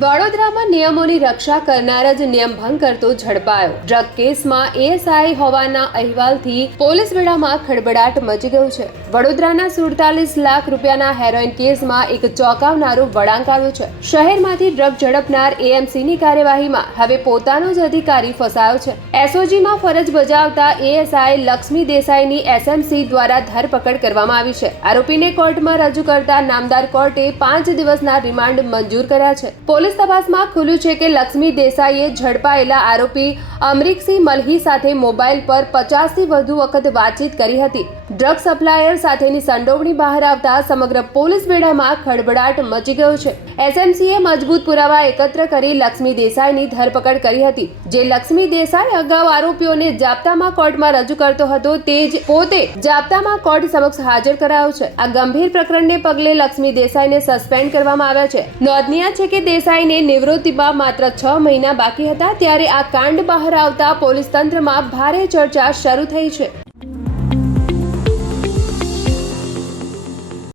વડોદરામાં નિયમોની રક્ષા કરનાર જ નિયમ ભંગ કરતો ઝડપાયો. ડ્રગ કેસમાં એએસઆઈ હોવાના અહેવાલથી પોલીસ બેડામાં ખળબળાટ મચી ગયો છે. વડોદરાના 47 લાખ રૂપિયાના હેરોઇન કેસમાં એક ચોંકાવનારો વળાંક આવ્યો છે. શહેરમાંથી ડ્રગ ઝડપનાર એએમસીની કાર્યવાહીમાં હવે પોતાનો જ અધિકારી ફસાયો છે. એસઓજીમાં ફરજ બજાવતા એએસઆઈ લક્ષ્મી દેસાઈની એસએમસી દ્વારા ધરપકડ કરવામાં આવી છે. આરોપીને કોર્ટમાં રજૂ કરતા નામદાર કોર્ટે 5 દિવસના રિમાન્ડ મંજૂર કર્યા છે. પોલીસ તપાસમાં ખુલ્યું છે કે લક્ષ્મી દેસાઈએ ઝડપાયેલા આરોપી અમરીકસિંહ મલ્હી સાથે મોબાઈલ પર 50થી વધુ વખત વાતચીત કરી હતી. ડ્રગ સપ્લાયર સાથેની સંડોવણી બહાર આવતા સમગ્ર પોલીસ બેડામાં ખળબળાટ મચી ગયો છે. એસએમસીએ મજબૂત પુરાવા એકત્ર કરી લક્ષ્મી દેસાઈની ધરપકડ કરી હતી. જે લક્ષ્મી દેસાઈ અગાઉ આરોપીઓને જાપ્તામાં કોર્ટમાં રજૂ કરતો હતો તે જ પોતે જાપ્તામાં કોર્ટ સમક્ષ હાજર કરાયો છે. આ ગંભીર પ્રકરણને પગલે લક્ષ્મી દેસાઈને સસ્પેન્ડ કરવામાં આવ્યા છે. નોંધનીય છે કે દેસાઈને નિવૃત્તિમાં માત્ર 6 મહિના બાકી હતા ત્યારે આ કાંડ બહાર આવતા પોલીસ તંત્રમાં ભારે ચર્ચા શરૂ થઈ છે.